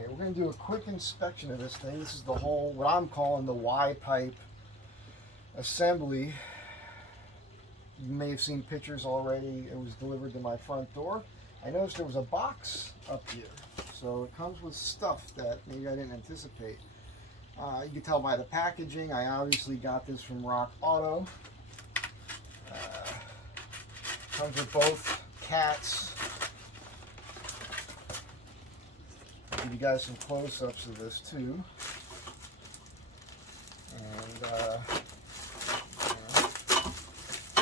Okay, we're going to do a quick inspection of this thing. This is the whole, what I'm calling the Y-pipe assembly. You may have seen pictures already. It was delivered to my front door. I noticed there was a box up here. So it comes with stuff that maybe I didn't anticipate. You can tell by the packaging. I obviously got this from RockAuto. Comes with both cats. I'll give you guys some close-ups of this too. And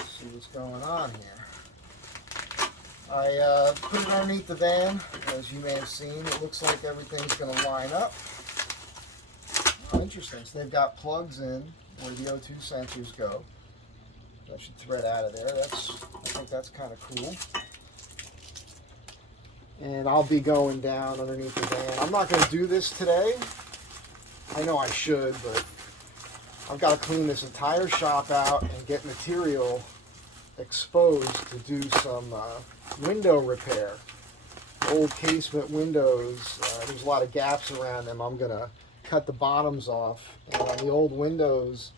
see what's going on here. I put it underneath the van, as you may have seen. It looks like everything's going to line up. Oh, interesting. So they've got plugs in where the O2 sensors go. That should thread out of there. I think that's kind of cool. And I'll be going down underneath the van. I'm not going to do this today. I know I should, but I've got to clean this entire shop out and get material exposed to do some window repair. Old casement windows, there's a lot of gaps around them. I'm going to cut the bottoms off. And on the old windows,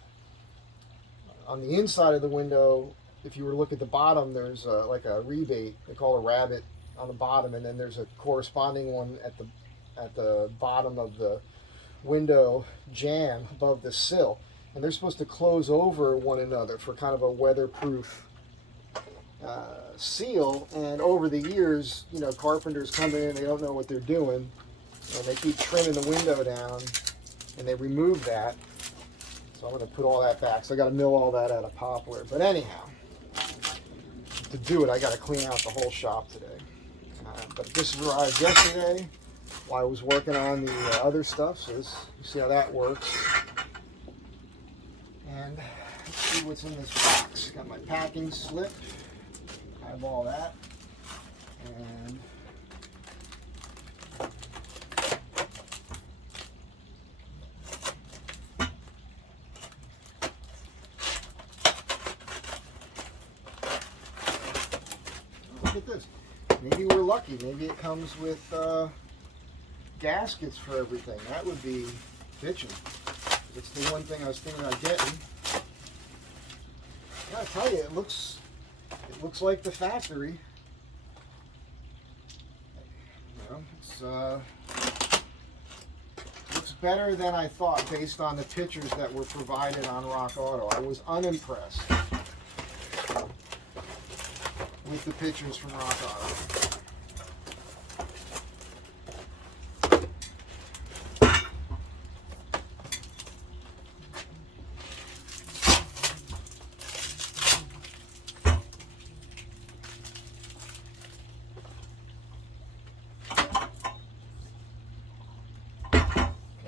on the inside of the window, if you were to look at the bottom, there's like a rebate. They call it a rabbit on the bottom, and then there's a corresponding one at the bottom of the window jamb above the sill. And they're supposed to close over one another for kind of a weatherproof seal. And over the years, you know, carpenters come in, they don't know what they're doing, and they keep trimming the window down, and they remove that. So I'm going to put all that back. So I got to mill all that out of poplar. But anyhow, to do it, I got to clean out the whole shop today. But this arrived yesterday while I was working on the other stuff. So you see how that works. And let's see what's in this box. Got my packing slip. I have all that. And look at this. Maybe we're lucky. Maybe it comes with gaskets for everything. That would be bitching. It's the one thing I was thinking about getting. I gotta tell you, it looks like the factory. You know, looks better than I thought based on the pictures that were provided on RockAuto. I was unimpressed with the pictures from RockAuto.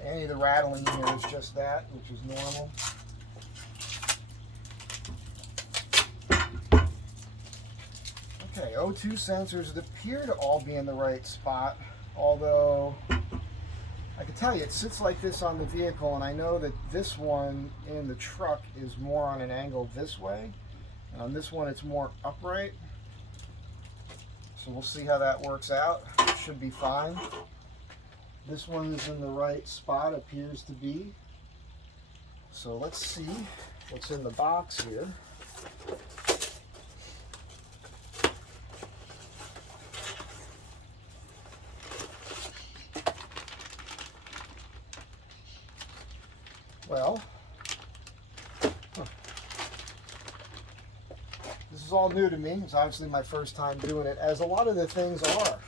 Any of the rattling here is just that, which is normal. Okay, O2 sensors appear to all be in the right spot, although I can tell you it sits like this on the vehicle, and I know that this one in the truck is more on an angle this way, and on this one it's more upright. So we'll see how that works out. It should be fine. This one is in the right spot, appears to be. So let's see what's in the box here. Well, this is all new to me. It's obviously my first time doing it, as a lot of the things are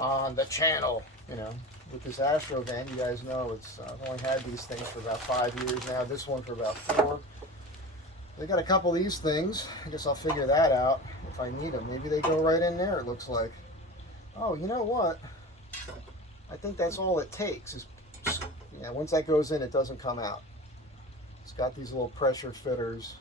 on the channel, you know. With this Astro van, you guys know I've only had these things for about 5 years now. This one for about 4. They got a couple of these things. I guess I'll figure that out if I need them. Maybe they go right in there, it looks like. Oh, you know what? I think that's all it takes. Is, yeah, once that goes in, it doesn't come out. It's got these little pressure fitters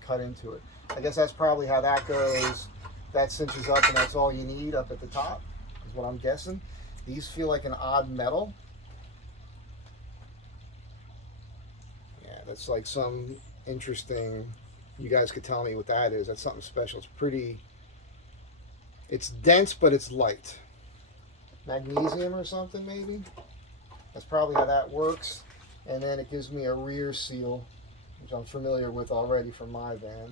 cut into it. I guess that's probably how that goes. That cinches up, and that's all you need up at the top, is what I'm guessing. These feel like an odd metal. Yeah, that's like some interesting, you guys could tell me what that is. That's something special. It's pretty, it's dense, but it's light. magnesium or something maybe. That's probably how that works. And then it gives me a rear seal, which I'm familiar with already from my van,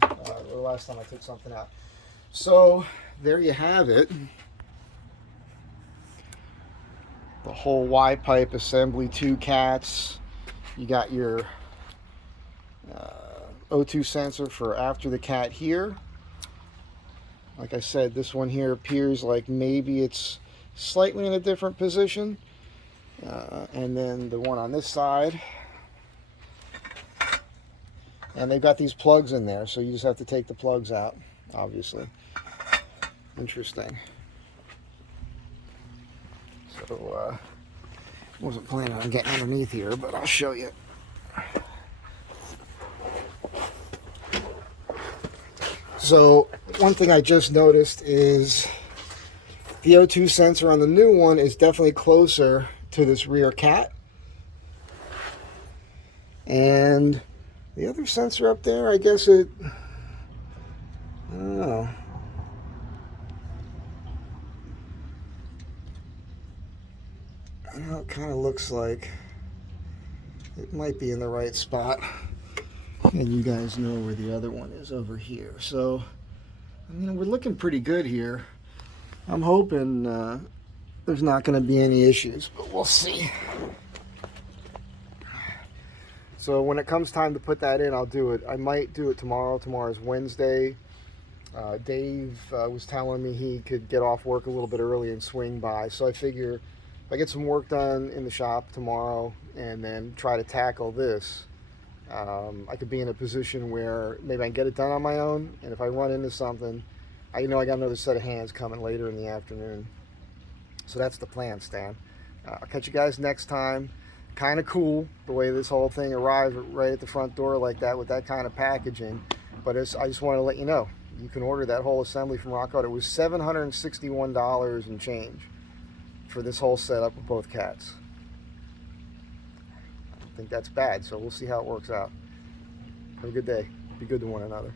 the last time I took something out. So there you have it. The whole Y-pipe assembly, 2 cats. You got your O2 sensor for after the cat here. Like I said, this one here appears like maybe it's slightly in a different position. And then the one on this side. And they've got these plugs in there, so you just have to take the plugs out, obviously. Interesting. So, wasn't planning on getting underneath here, but I'll show you. So, one thing I just noticed is the O2 sensor on the new one is definitely closer to this rear cat. And the other sensor up there, I guess I don't know. You know, it kind of looks like it might be in the right spot. And you guys know where the other one is over here. So, I mean, we're looking pretty good here. I'm hoping there's not going to be any issues, but we'll see. So when it comes time to put that in, I'll do it. I might do it tomorrow. Tomorrow's Wednesday. Dave was telling me he could get off work a little bit early and swing by. So I figure if I get some work done in the shop tomorrow and then try to tackle this, I could be in a position where maybe I can get it done on my own. And if I run into something, I know I got another set of hands coming later in the afternoon. So that's the plan, Stan. I'll catch you guys next time. Kind of cool the way this whole thing arrived right at the front door like that with that kind of packaging. But I just wanted to let you know, you can order that whole assembly from RockAuto. It was $761 and change for this whole setup with both cats. I don't think that's bad, so we'll see how it works out. Have a good day. Be good to one another.